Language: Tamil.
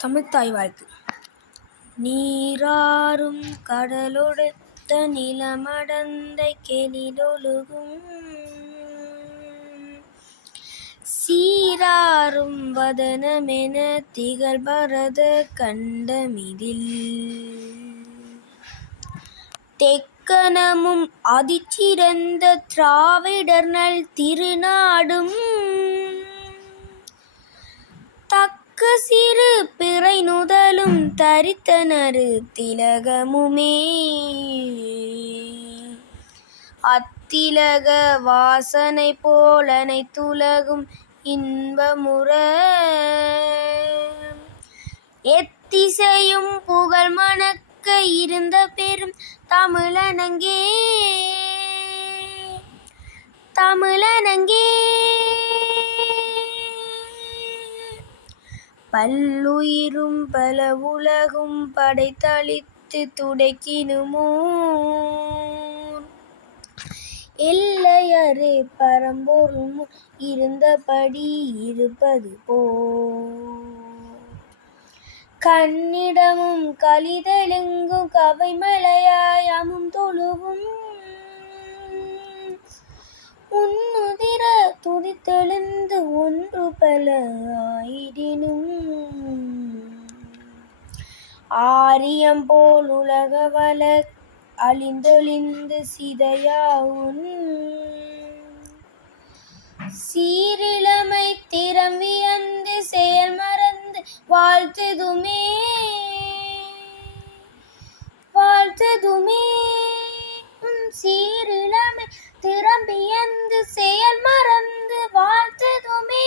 தமிழ்த்தாய் வாழ்த்து. நீராறும் கடலொடுத்த நிலமடந்தை கெழிலொழுகும் சீராறும் வதனமென திகழ்பரத கண்டமிதில் தெக்கணமும் அதிச்சிறந்த திராவிடர் நல் திருநாடும் தக்க சிறு பிறை நுதலும் தரித்தனரு திலகமுமே அத்திலக வாசனை போல் அனைத்துலகும் இன்பமுற எத்திசையும் புகழ் மணக்க இருந்த பெரும் தமிழனங்கே பல்லுயிரும் பல உலகும் படைத்தளித்து துடைக்கினுமோர் எல்லையறு பரம்பொருள் முன் இருந்தபடி இருப்பது போல் கண்ணிடமும் கலிதெழுங்கும் கவைமலையாய் அமும் தொழுவும் உன்னுதிர துதித்தெழுந்து ஒன்று பல ஆயிடினும் ஆரியம் போல் உலகவல அழிந்தொழிந்து சிதையாவுன் சீரிழமை திறம் வியந்து செயல் மறந்து வாழ்த்ததுமே உன் சீரிழமை திறம் வியந்து செயல் மறந்து வாழ்த்ததுமே